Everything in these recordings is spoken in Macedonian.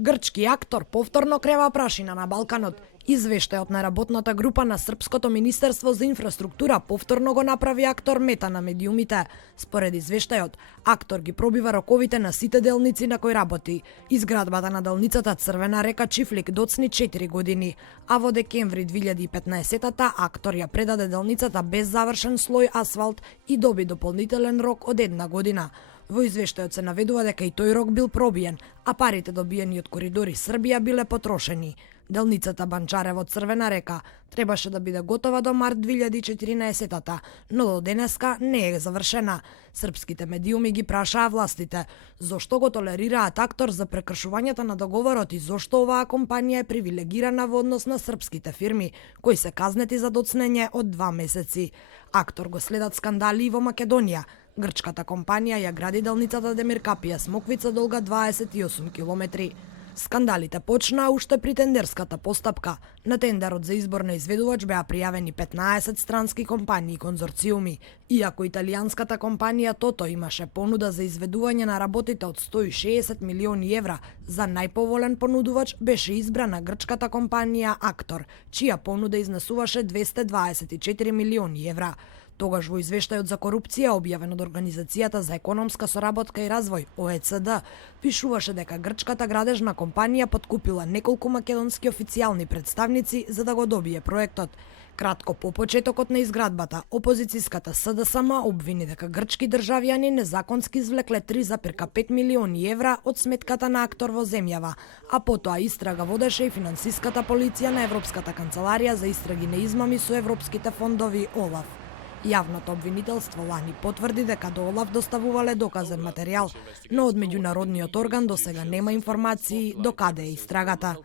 Грчки актор повторно крева прашина на Балканот. Извештајот на работната група на Српското министерство за инфраструктура повторно го направи актор мета на медиумите. Според извештајот, актор ги пробива роковите на сите делници на кои работи. Изградбата на делницата Црвена река Чифлик доцни 4 години, а во декември 2015-та актор ја предаде делницата без завршен слој асфалт и доби дополнителен рок од 1 година. Во извештајот се наведува дека и тој рок бил пробиен, а парите добиени од Коридори Србија биле потрошени. Делницата Банчарево Црвена река требаше да биде готова до март 2014-та, но до денеска не е завршена. Српските медиуми ги прашаа властите зошто го толерираат актор за прекршувањата на договорот и зошто оваа компанија е привилегирана во однос на српските фирми, кои се казнети за доцнење од 2 месеци. Актор го следат скандали и во Македонија. Грчката компанија ја гради делницата Демиркапија Смоквица долга 28 километри. Скандалите почнаа уште при тендерската постапка. На тендерот за избор на изведувач беа пријавени 15 странски компании и конзорциуми. Иако италијанската компанија Тото имаше понуда за изведување на работите од 160 милиони евра, за најповолен понудувач беше избрана грчката компанија Актор, чија понуда изнесуваше 224 милиони евра. Тогаш во извештајот за корупција објавен од Организацијата за економска соработка и развој ОЕЦД пишуваше дека грчката градежна компанија подкупила неколку македонски официјални представници за да го добие проектот. Кратко по почетокот на изградбата, опозицијската СДСМ обвини дека грчки државјани незаконски извлекле 3,5 милиони евра од сметката на актор во земјава, а потоа истрага водеше и финансиската полиција на Европската канцеларија за истраги на измами со европските фондови ОЛАФ. Јавното обвинителство лани потврди дека до ОЛАФ доставувале доказен материјал, но од меѓународниот орган до сега нема информации до каде е истрагата.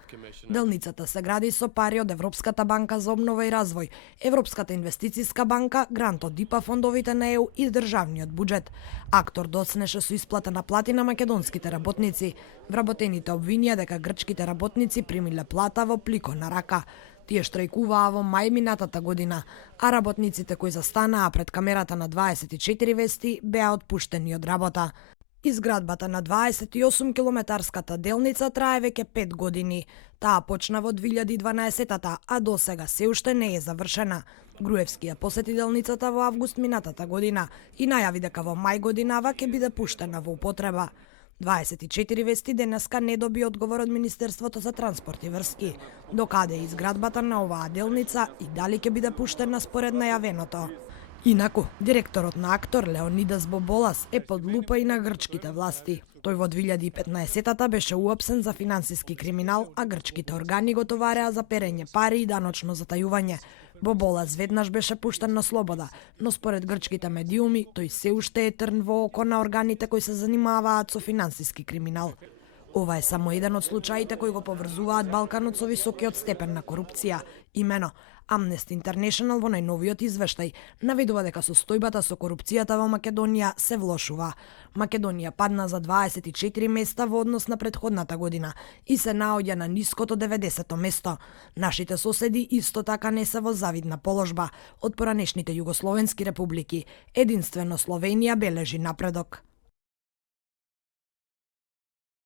Делницата се гради со пари од Европската банка за обнова и развој, Европската инвестицијска банка, грант од ИПА фондовите на ЕУ и државниот буџет. Актор доцнеше со исплата на плати на македонските работници. Вработените обвинија дека грчките работници примиле плата во плико на рака. Тие штрајкуваа во мај минатата година, а работниците кои застанаа пред камерата на 24 вести беа отпуштени од работа. Изградбата на 28 километарската делница трае веќе 5 години. Таа почна во 2012-та, а до сега се уште не е завршена. Груевски ја посети делницата во август минатата година и најави дека во мај годинава ќе биде пуштена во употреба. 24 вести денеска не доби одговор од Министерството за транспорт и врски. Докаде е изградбата на оваа делница и дали ќе биде пуштена според најавеното. Инаку, директорот на Актор Леонидас Боболас е под лупа и на грчките власти. Тој во 2015-та беше уапсен за финансиски криминал, а грчките органи го товареа за перење пари и даночно затајување. Боболас веднаш беше пуштен на слобода, но според грчките медиуми тој се уште е трн во око на органите кои се занимаваат со финансиски криминал. Ова е само еден од случаите кои го поврзуваат Балканот со високиот степен на корупција. Имено, Amnesty International во најновиот извештај наведува дека состојбата со корупцијата во Македонија се влошува. Македонија падна за 24 места во однос на претходната година и се наоѓа на ниското 90-то место. Нашите соседи исто така не се во завидна положба. Од поранешните југословенски републики, единствено Словенија бележи напредок.